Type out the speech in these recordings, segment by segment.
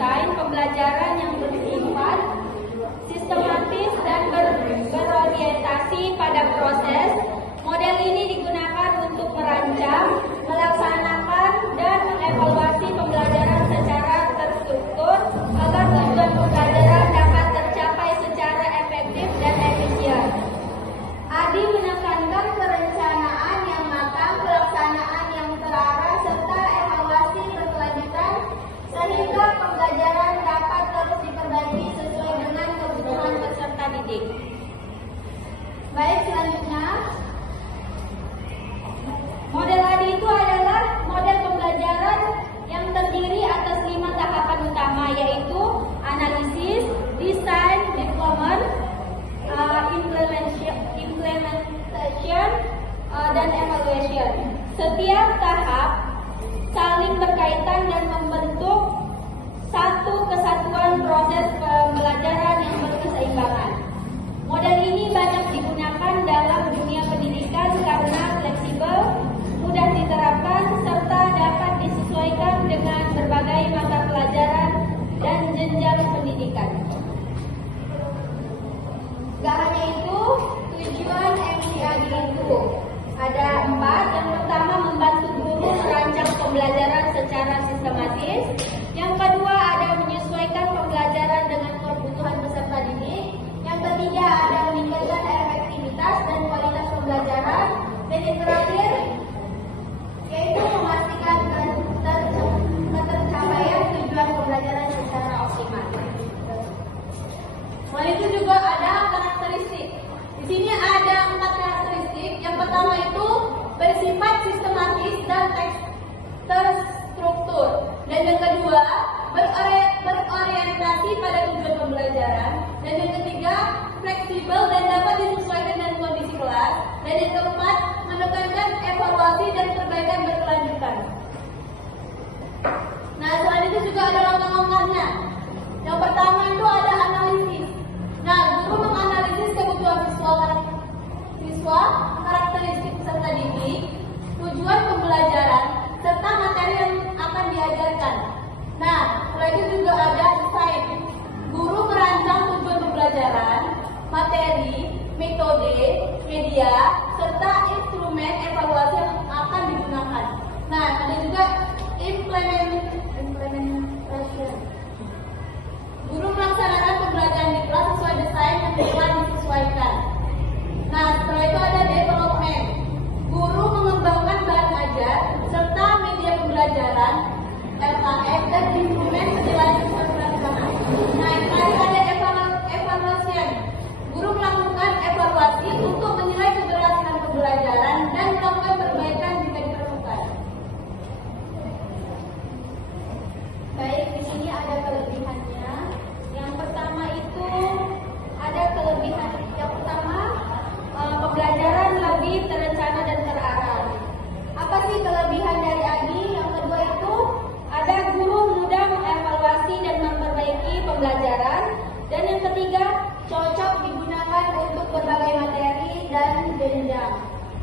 mendesain pembelajaran yang bersifat sistematis dan berorientasi pada proses. Model ini digunakan untuk merancang, melaksanakan, dan mengevaluasi pembelajaran secara terstruktur agar tujuan pembelajaran dapat tercapai secara efektif dan efisien. ADI menekankan perencanaan yang matang, pelaksanaan yang terarah, serta evaluasi berkelanjutan sehingga pembelajaran dapat terus diperbaiki sesuai dengan kebutuhan peserta didik. Baik, selanjutnya, model ADI itu adalah model pembelajaran yang terdiri atas 5 tahapan utama, yaitu analisis, design, development, implementation, dan evaluation. Setiap tahap saling berkaitan dan membentuk satu kesatuan proses pembelajaran yang berkeseimbangan. Model ini banyak digunakan dalam dunia pendidikan karena fleksibel, mudah diterapkan, serta dapat disesuaikan dengan berbagai mata pelajaran dan jenjang pendidikan. Gak hanya itu, tujuan MCAD itu ada 4. Yang pertama, membantu guru merancang pembelajaran secara sistematis. Yang kedua, ada menyesuaikan pembelajaran dengan kebutuhan peserta didik. Yang ketiga, ada meningkatkan efektivitas dan kualitas pembelajaran. Dan yang terakhir, yaitu memastikan ketercapaian tujuan pembelajaran secara optimal. Selain itu juga ada karakteristik. Di sini ada 4 karakteristik. Yang pertama itu bersifat sistematis dan terstruktur. Dan yang kedua, berorientasi pada tujuan pembelajaran. Dan yang ketiga, fleksibel dan dapat disesuaikan dengan kondisi kelas. Dan yang keempat, menekankan evaluasi dan perbaikan berkelanjutan. Nah, selain itu juga ada langkah-langkahnya. Yang pertama itu ada analisis. Nah, guru menganalisis kebutuhan siswa, karakteristik peserta didik, tujuan pembelajaran, serta materi yang akan diajarkan. Nah, setelah itu juga ada desain. Guru merancang tujuan pembelajaran, materi, metode, media, serta instrumen evaluasi yang akan digunakan. Nah, ada juga implementation. Guru melaksanakan pembelajaran di kelas sesuai desain yang telah disesuaikan. Nah, setelah itu ada development. Guru mengembangkan bahan ajar serta media pembelajaran, LKS, dan instrumen penjelasan pelaksanaan. Nah, yang terakhir ada evaluation. Guru melakukan evaluasi untuk menilai keberhasilan pembelajaran dan melakukan perbaikan jika diperlukan. Baik, di sini ada kelebihannya. Yang pertama itu ada kelebihan. Yang pertama, pembelajaran lebih terencana dan terarah. Apa sih kelebihan dari ADI? Yang kedua itu ada guru mudah mengevaluasi dan memperbaiki pembelajaran. Dan yang ketiga, cocok digunakan untuk berbagai materi dan jenjang.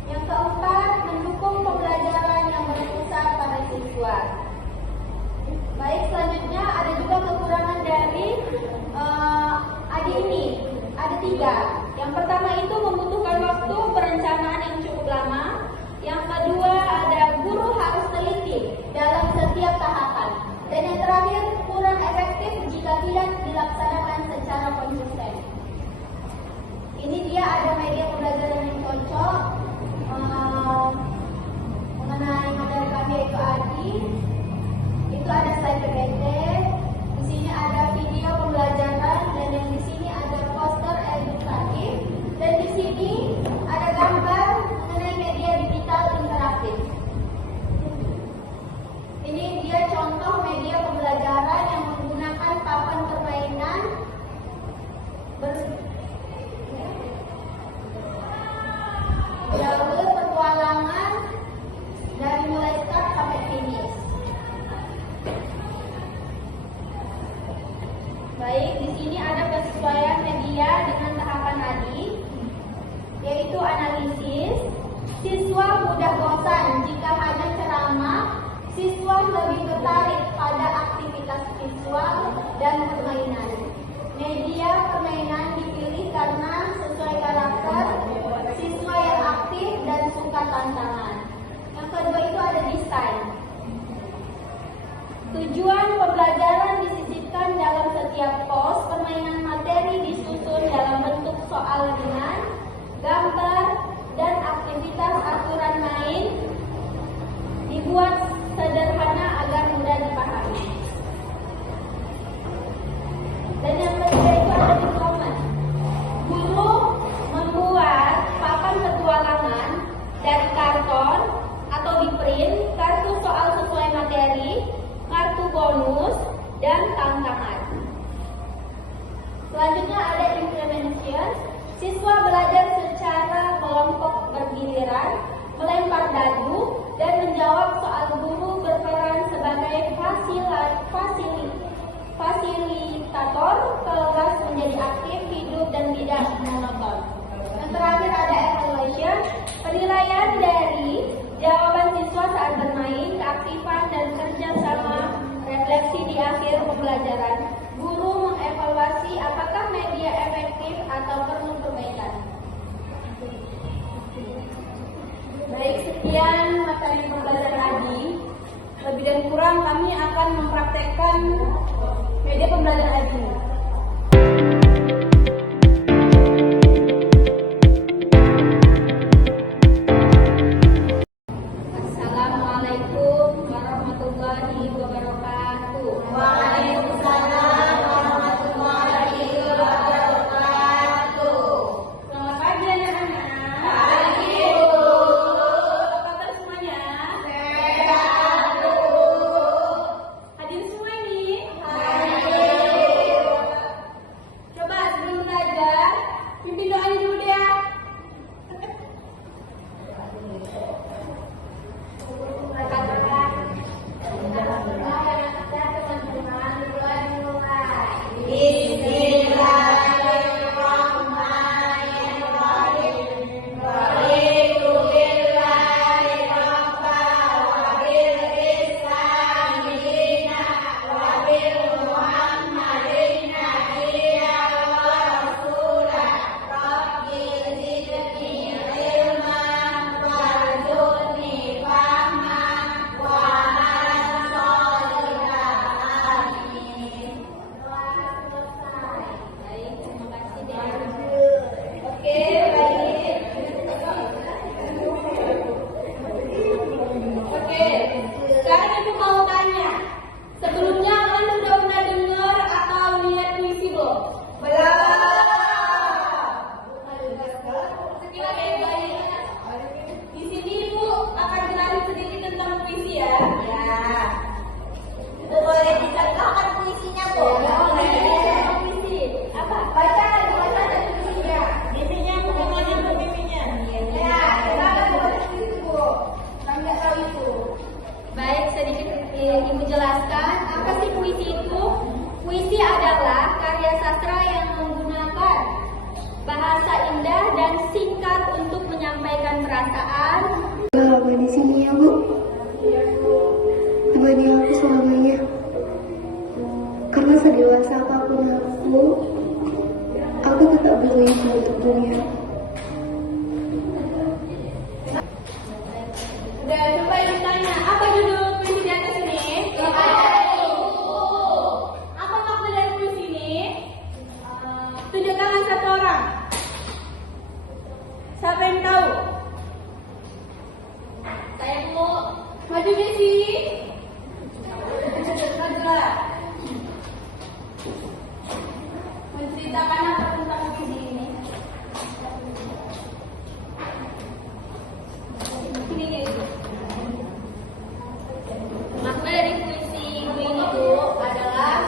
Yang keempat, mendukung pembelajaran yang berpusat pada siswa. Baik, selanjutnya ada juga kekurangan dari ADI ini. Ada 3. Yang pertama itu membutuhkan waktu perencanaan yang cukup lama. Yang kedua, ada guru harus teliti dalam setiap tahapan. Dan yang terakhir, kurang efektif jika tidak dilaksanakan secara konsisten. Ini dia ada media pembelajaran yang cocok mengenai materi kami yaitu ADI. Itu ada slide PPT. Di sini ada video pembelajaran dan yang di sini ada poster edukatif dan di sini ada gambar mengenai media digital interaktif. Ini dia contoh media pembelajaran yang menggunakan papan permainan jalur petualangan dari mulai start sampai finish. Baik, di sini ada penyesuaian media dengan tahapan ADI, yaitu analisis. Siswa mudah bosan jika hanya ceramah. Siswa lebih tertarik pada ada aktivitas visual dan permainan. Media permainan dipilih karena sesuai karakter siswa yang aktif dan suka tantangan. Yang kedua itu ada desain. Tujuan pembelajaran disisipkan dalam setiap pos. Permainan materi disusun dalam bentuk soal ringan, gambar, dan aktivitas aturan main dibuat sederhana agar mudah dipahami. Dan yang ketiga itu ada diplomat. Guru membuat papan petualangan dari karton atau di print, kartu soal sesuai materi, kartu bonus, dan tantangan. Selanjutnya ada implementation. Siswa belajar secara kelompok bergiliran, melempar dadu, dan menjawab soal. Guru berperan sebagai fasilitator kelas menjadi aktif, hidup, dan tidak monoton. Yang terakhir ada evaluation. Penilaian dari jawaban siswa saat bermain, keaktifan, dan kerja sama refleksi di akhir pembelajaran. Guru mengevaluasi apakah media efektif atau perlu perbaikan. Baik, sekian materi pembelajaran tadi. Lebih dan kurang kami akan mempraktekkan media pembelajaran ini. Assalamualaikum warahmatullahi wabarakatuh. Waalaikumsalam warahmatullahi wabarakatuh. Selamat pagi anak-anak. Pagi, Bu. Apa kabar semuanya? Sehat, Bu. Hadir semua ini? Hadir. Coba sebelum belajar, pimpin doanya dulu deh ya. Ibu jelaskan apa sih puisi itu? Puisi adalah karya sastra yang menggunakan bahasa indah dan singkat untuk menyampaikan perasaan. Lama di sini ya, Bu. Temani aku selamanya. Karena sedewasa apapun aku tetap bermimpi untuk dunia. Udah, coba yang tanya, apa judul puisi di atas ini? Apa maksud dari puisi ini? Tunjuk tangan satu orang. Siapa yang tahu? Saya, Bu. Maju Desi. Majulah. Menceritakan apa tentang puisi ini? Ini. Makna dari puisi ini, Bu, adalah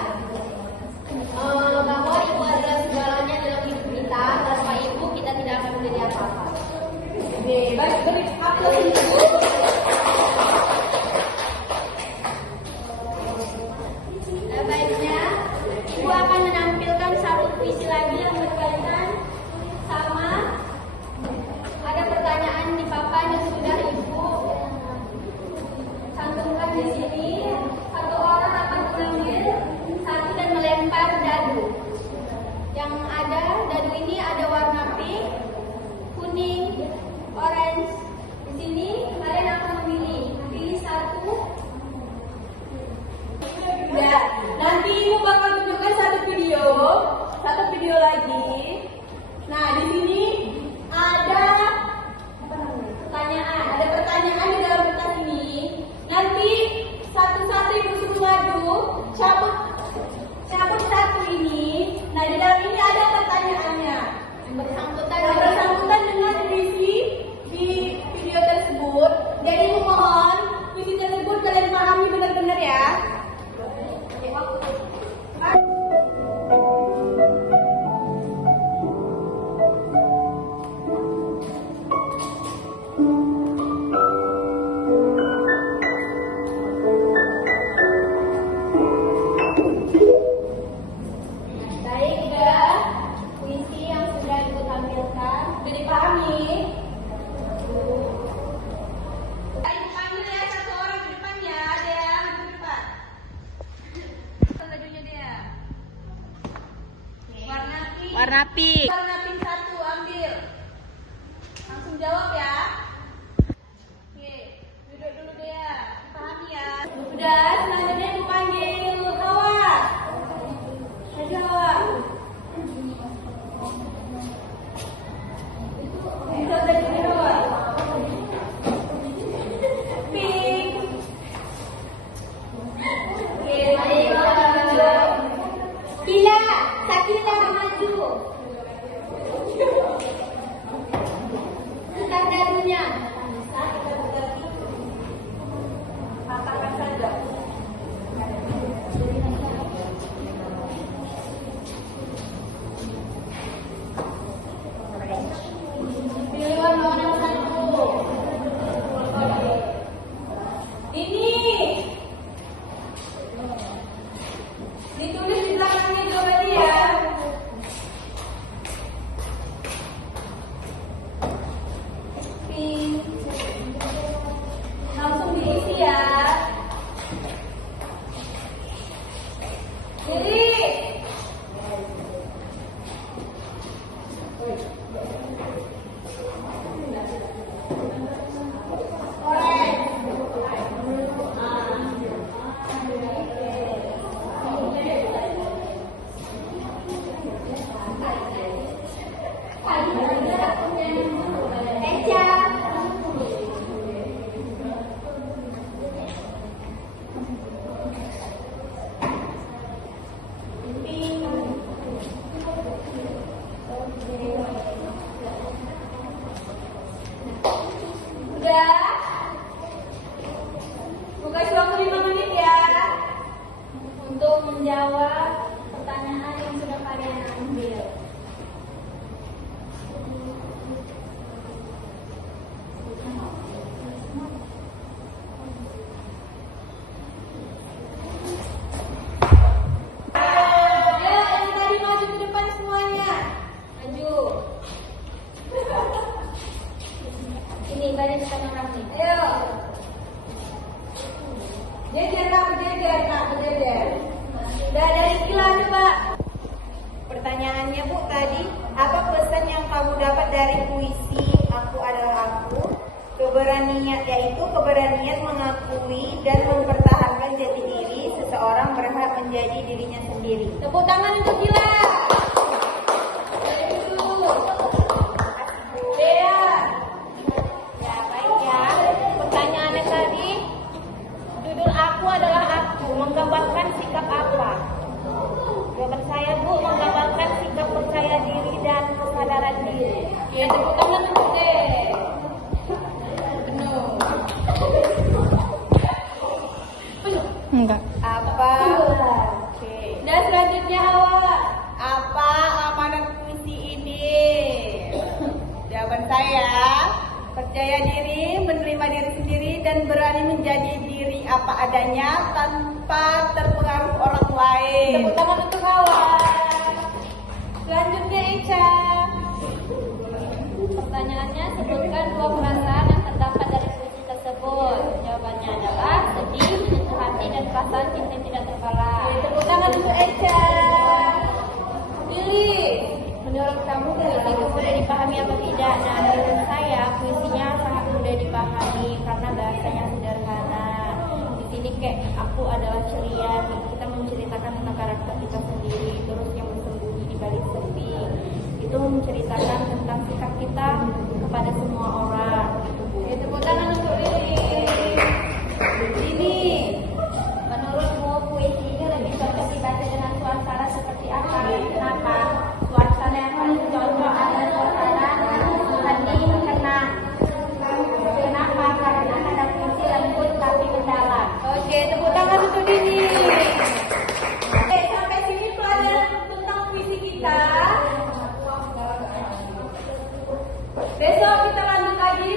bahwa ibu adalah segalanya dalam hidup kita. Tanpa ibu kita tidak akan menjadi apa-apa. Baik, beri aplaus untuk ibu. Baiknya, ibu akan menampilkan satu puisi lagi yang berkaitan sama ada pertanyaan di papan yang sudah ibu cantumkan di sini. Satu orang akan Baik, udah. Puisi yang sudah Ibu tampilkan sudah dipahami. Ibu panggil ya satu orang di depan ya, ada yang di depan. Bajunya dia. Warna pink. Warna pink. Warna pink satu, ambil. Langsung jawab ya. Oke, duduk dulu dia. Dipahami ya. Udah, selanjutnya Ibu panggil Hawa. Maju Hawa. Itu bajunya Hawa. Pink. Oke, baik. Kila, Sakila maju. Bukan darunya. Bisa kita bagi. Katakan saja. Pilih warna satu. Ini. Ditulis di belakangnya jawabannya ya. Pink. Langsung diisi ya. Jadi udah. Buka waktu 5 menit ya untuk menjawab pertanyaan yang sudah kalian ambil. Ya, yang tadi maju ke depan semuanya. Maju. Ini baris tangan kami. Ayo. Jejer Kak, berjejer Kak, berjejer. Udah dari Kila coba. Pertanyaannya Bu tadi, apa pesan yang kamu dapat dari puisi Aku Adalah Aku? Keberanian, yaitu keberanian mengakui dan mempertahankan jati diri seseorang berhak menjadi dirinya sendiri. Tepuk tangan untuk Kila. Dea. Ya baik ya. Pertanyaannya tadi, judul Aku Adalah Aku menggambarkan sikap apa? Jawaban saya Bu, menggambarkan sikap percaya diri dan kesadaran diri. Ya, tepuk tangan untuk Dea. Enggak. Apa? Oke. Dan selanjutnya Hawa. Apa amanat puisi ini? Jawaban saya, percaya diri, menerima diri sendiri, dan berani menjadi diri apa adanya tanpa terpengaruh orang lain. Tepuk tangan untuk Hawa. Selanjutnya Echa. Pertanyaannya, sebutkan 2 perasaan yang terdapat dari puisi tersebut. Jawabannya adalah sedih, menyentuh hati, dan perasaan cinta yang tidak terbalas. Tepuk tangan untuk Echa. Lili, menurut kamu puisi itu mudah dipahami atau tidak? Nah, menurut saya puisinya sangat mudah dipahami karena bahasanya sederhana. Di sini kayak aku adalah ceria, kita menceritakan tentang karakter kita sendiri, terus yang bersembunyi di balik sepi. Itu menceritakan tentang sikap kita kepada semua orang. Ya, tepuk tangan untuk Lili. Lili, menurutmu puisi ini lebih cocok dibaca dengan suasana seperti apa? Kenapa? Suasana yang paling cocok adalah suasana hening, tenang. Kenapa? Karena ada puisi lembut tapi mendalam. Oke, tepuk tangan untuk Dini. Sampai sini pelajaran tentang puisi kita. Besok kita lanjut lagi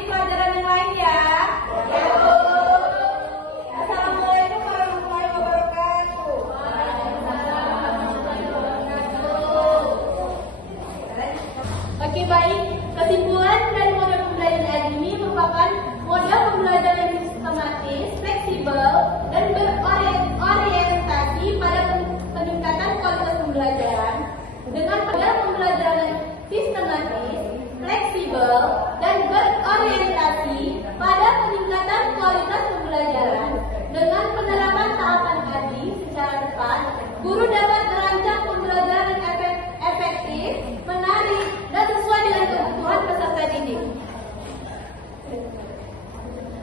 fleksibel, dan berorientasi pada peningkatan kualitas pembelajaran. Dengan penerapan tahapan tadi secara tepat, guru dapat merancang pembelajaran yang efektif, menarik, dan sesuai dengan kebutuhan peserta didik.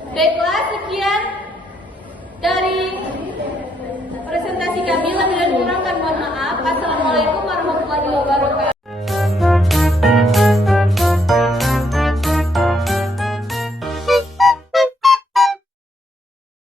Baiklah, sekian dari presentasi kami. Lebih dan kurang kami mohon maaf. Assalamualaikum warahmatullahi wabarakatuh.